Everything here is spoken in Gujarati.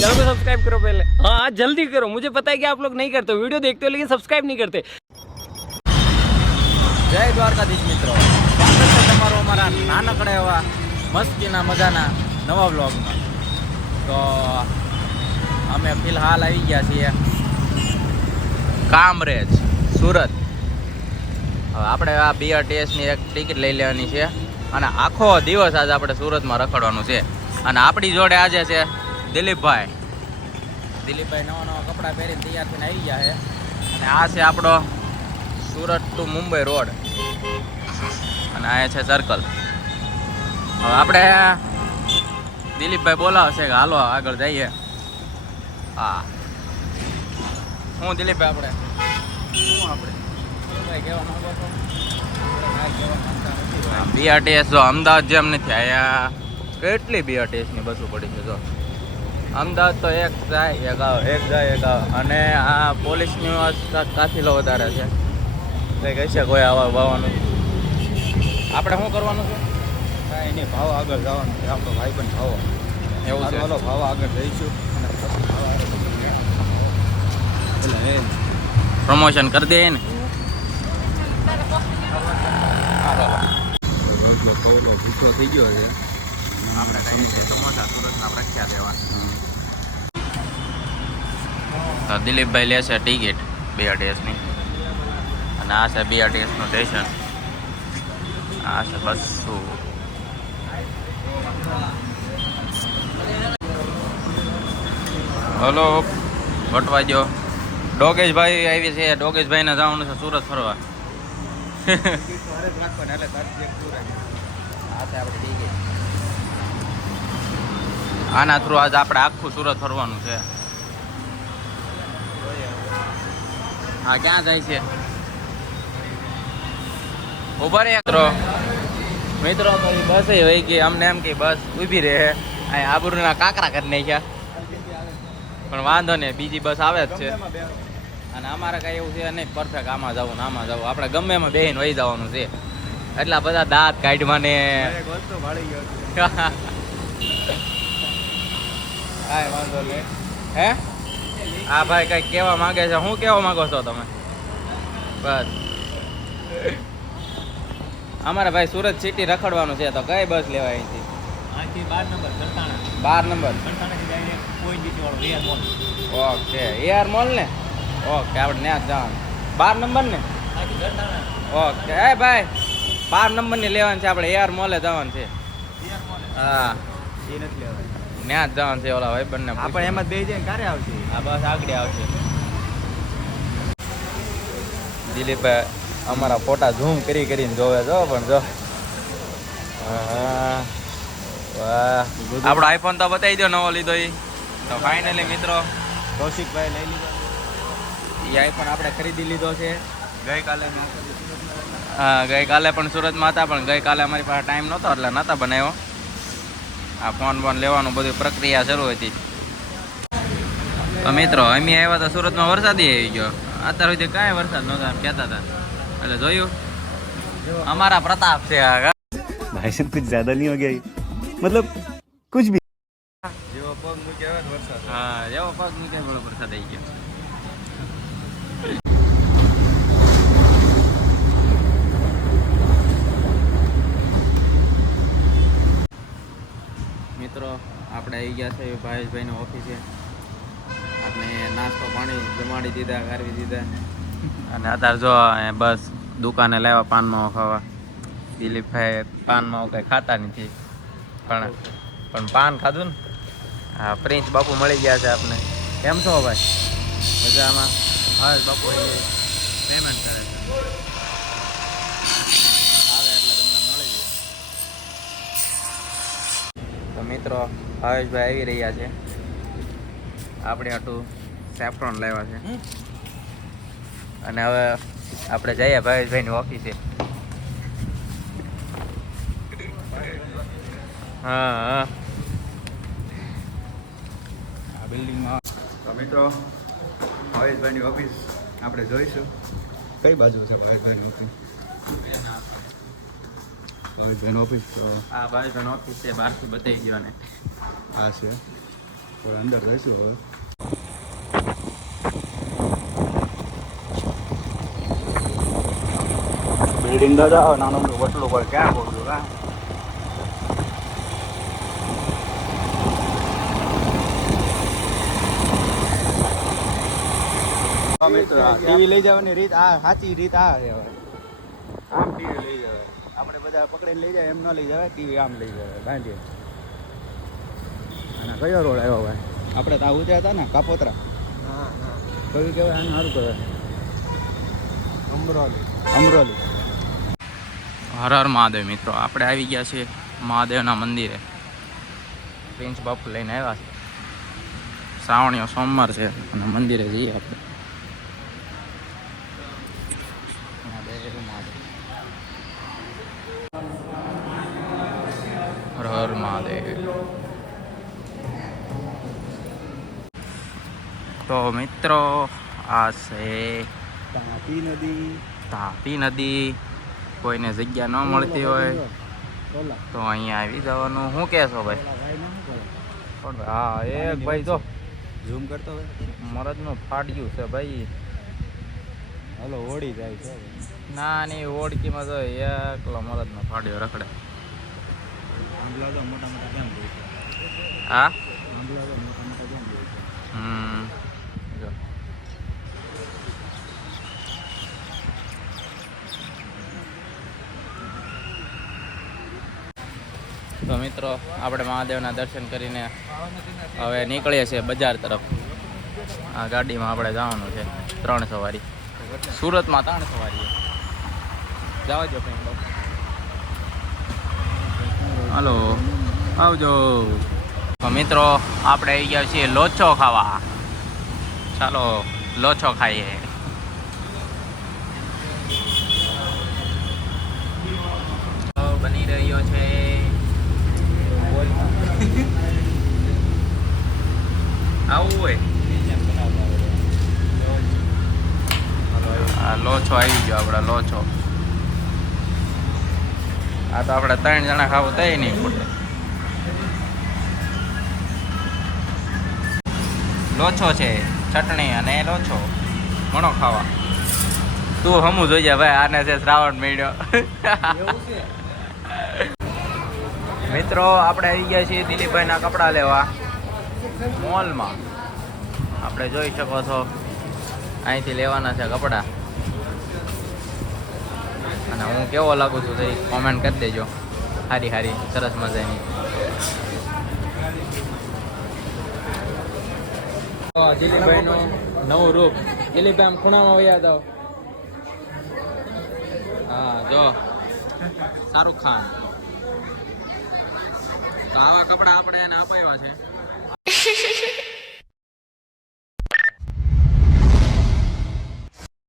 चैनल को सब्सक्राइब करो पहले। हाँ जल्दी करो, मुझे पता है कि आप लोग नहीं करते, वीडियो देखते हो लेकिन सब्सक्राइब नहीं करते। જય દ્વારકાધીશ મિત્રો, સ્વાગત છે તમારું અમારા નાનકડા એવા મસ્તીના મજાના નવા વ્લોગમાં. તો અમે ફિલહાલ આવી ગયા છીએ કામરેજ સુરત. હવે આપણે આ BRTSની એક ટિકિટ લઈ લેવાની છે અને આખો દિવસ આજે આપણે સુરતમાં રખડવાનું છે. અને આપણી જોડે આજે છે દિલીપભાઈ. નવા નવા કપડાં પહેરીને તૈયાર થઈને આવી ગયા છે. અને આ છે આપણો સુરત ટુ મુંબઈ રોડ અને આ છે સર્કલ. હવે આપણે દિલીપભાઈ બોલાવશે કે હાલો આગળ જઈએ. હા હું દિલીપભાઈ આપણે કહેવા માંગો છો? BRTS જો અમદાવાદ જેમ નથી, અહીંયા કેટલી BRTSની બસો પડી છે. જો અમદાવાદ તો એક જાય એક આવે, એક જાય એક આવે. અને આ પોલીસની કાફીલો વધારે છે. કંઈ કહેશે કોઈ આવા વાવાનું? આપણે શું કરવાનું છે? કાંઈ નહીં, ભાવ આગળ જવાનું છે. આપણો ભાઈ પણ ભાવ એવું છે. ચાલો ભાવ આગળ જઈશું અને પછી એટલે પ્રમોશન કરી દે ને. કવલો ભૂખો થઈ ગયો છે. આપણે કહીએ છીએ સમોસા સુરતના પ્રખ્યાત એવા. તો દિલીપભાઈ લેશે ટિકિટ BRTSની અને આ છે BRTSનું સ્ટેશન. આ છે બસો. હલો વટવા દો. ડોગેશભાઈ આવી છે. ડોગેશભાઈને જવાનું છે સુરત ફરવા. આ છે આપણી ટિકિટ. આના થ્રુ આજે આપણે આખું સુરત ફરવાનું છે. હા ક્યાં જાય છે? ઉભા રે મિત્રો. તો બસ હોય ગઈ. અમને એમ કે બસ ઊભી રહે. અહીં આબરૂના કાંકરા કરી નાખ્યા, પણ વાંધો નહીં, બીજી બસ આવે જ છે. અને અમારે કાંઈ એવું છે નહીં પરફેક્ટ આમાં જવું ને આમાં જવું. આપણે ગમે એમાં બેહીને વહી જવાનું છે. એટલા બધા દાંત કાઢવા ને કાંઈ વાંધો નહીં. હે આ ભાઈ કંઈક કહેવા માંગે છે. શું કહેવા માંગો છો તમે? બસ અમારે ભાઈ સુરત સિટી રખડવાનું છે. તો કઈ બસ લેવાય અહીંથી? 12 નંબર ઓકે. AR મોલ ને? ઓકે આપણે ત્યાં જવાનું 12 નંબર ને? ઓકે. એ ભાઈ 12 નંબરની લેવાની છે આપણે. AR મોલે જવાનું છે. હા એ નથી લેવાય. ત્યાં જ જવાનું છે. ઓલા ભાઈ બંને આપણે એમાં જ બે જઈને ક્યારે આવશે? આ બસ આગળ આવશે. દિલીપભાઈ અમારા ફોટા ઝૂમ કરીને જોવે જો. પણ જો હા વાહ. આપણો આઈફોન તો બતાવી દો નવો લીધો એ. તો ફાઇનલી મિત્રો કૌશિકભાઈ લઈ લીધો. એ આઈફોન આપણે ખરીદી લીધો છે ગઈકાલે હા. ગઈકાલે પણ સુરતમાં હતા, પણ ગઈકાલે અમારી પાસે ટાઈમ નહોતો એટલે નહોતા બનાવ્યો. આ ફોન લેવાનું બધું પ્રક્રિયા શરૂ હતી. તો મિત્રો અમે આવ્યા હતા સુરતમાં, વરસાદી આવી ગયો. અત્યાર સુધી કાંઈ વરસાદ નહોતો એમ કહેતા હતા. એટલે જોયું અમારા પ્રતાપ છે. भाई साहब कुछ ज्यादा नहीं हो गया ये? मतलब कुछ भी. જેવો પગ મૂક્યા હોય વરસાદ. હા જેવો પગ મૂકે બળો વરસાદ આવી ગયો. મિત્રો આપણે આવી ગયા છે ભાઈની ઓફિસે. આપણે નાસ્તો પાણી જમાડી દીધા, કાઢવી દીધા. અને અત્યારે જો બસ દુકાને લાવ્યા પાનમાં ખાવા. દિલીપભાઈ પાનમાં કંઈ ખાતા નથી, પણ પાન ખાધું ને. હા પ્રિન્સ બાપુ મળી ગયા છે આપને. કેમ છો ભાઈ? મજામાં? હા બાપુ પેમેન્ટ કરે છે. આવે એટલે તમને મળી જાય. તો મિત્રો ભાવેશભાઈ આવી રહ્યા છે. આપણે આટલું સેફ્રોન લાવ્યા છે. અને હવે આપણે જઈએ ભાવેશભાઈની ઓફિસે. હા હા આ બિલ્ડિંગમાં તો મિત્રો ભાવેશભાઈની ઓફિસ આપણે જોઈશું. કઈ બાજુ છે ભાવેશભાઈની ઓફિસ? ભાવેશભાઈની ઓફિસ તો આ ભાવેશભાઈની ઓફિસ છે. બહારથી બતાવી ગયો ને આ છે. તો અંદર જઈશું હવે. બિલ્ડિંગ દાદા નાનો વટલો પર ક્યાં બોલું કા મિત્રો ટીવી લઈ જવાની રીત આ સાચી રીત આ છે હવે. આમ ટીવી લઈ જવાય, આપણે બધા પકડીને લઈ જાય એમ ન લઈ જવાય, ટીવી આમ લઈ જવાય બાંધીએ. અને કયો રોડ આવ્યો ભાઈ? આપણે તો આ ઉતર્યા હતા ને કાપોતરા. કયું કહેવાય આનું સારું કહેવાય? અમરોલી. હર હર મહાદેવ મિત્રો, આપણે આવી ગયા છીએ મહાદેવના મંદિરે. પ્રિન્સ બાપુ લઈને આવ્યા છે. શ્રાવણીઓ સોમવાર છે અને મંદિરે જઈએ આપણે. હર હર મહાદેવ. તો મિત્રો આ છે તાપી નદી. કોઈને જગ્યા ન મળતી હોય તો અહીંયા આવી જવાનું. શું કહેશો ભાઈ? હા એક ભાઈ તો ઝૂમ કરતો હોય મરદનું ફાડ્યું છે ભાઈ. હલો ઓડી જાય છે ના ની ઓળખીમાં તો એકલો મરદનો ફાડ્યો રખડે. આંબલા તો મોટા મોટા કેમ હોય છે? હા આંબલા તો મોટા મોટા કેમ હોય છે? જો. તો મિત્રો આપણે મહાદેવના દર્શન કરીને હવે નીકળીએ છીએ બજાર તરફ. આ ગાડીમાં આપણે જવાનું છે 3 સવારી. સુરતમાં 3 સવારી જવા જો ફ્રેન્ડ. હાલો આવજો. તો મિત્રો આપણે આવી ગયા છીએ લોચો ખાવા. ચાલો લોચો ખાઈએ. બની રહ્યો છે આવું હોય. આ લોચો આવી ગયો આપણા લોચો. આ તો આપણે 3 જણા ખાવું તય નહીં ખૂટે. લોચો છે, ચટણી અને લોચો ઘણો ખાવા. તું હમું જોઈ ભાઈ, આને છે શ્રાવણ મળ્યો. મિત્રો આપણે આવી ગયા છીએ દિલીપભાઈના કપડાં લેવા મોલમાં. આપણે જોઈ શકો છો અહીંથી લેવાના છે કપડાં. અને હું કેવો લાગુ છું તો એ કોમેન્ટ કરી દેજો. સારી સારી સરસ મજાની. દિલીપભાઈનું નવું રૂપ. દિલીપભાઈ આમ ખૂણામાં વયા જાઓ. હા જો શાહરુખ ખાન. તો આવા કપડાં આપણે એને અપાવ્યા છે.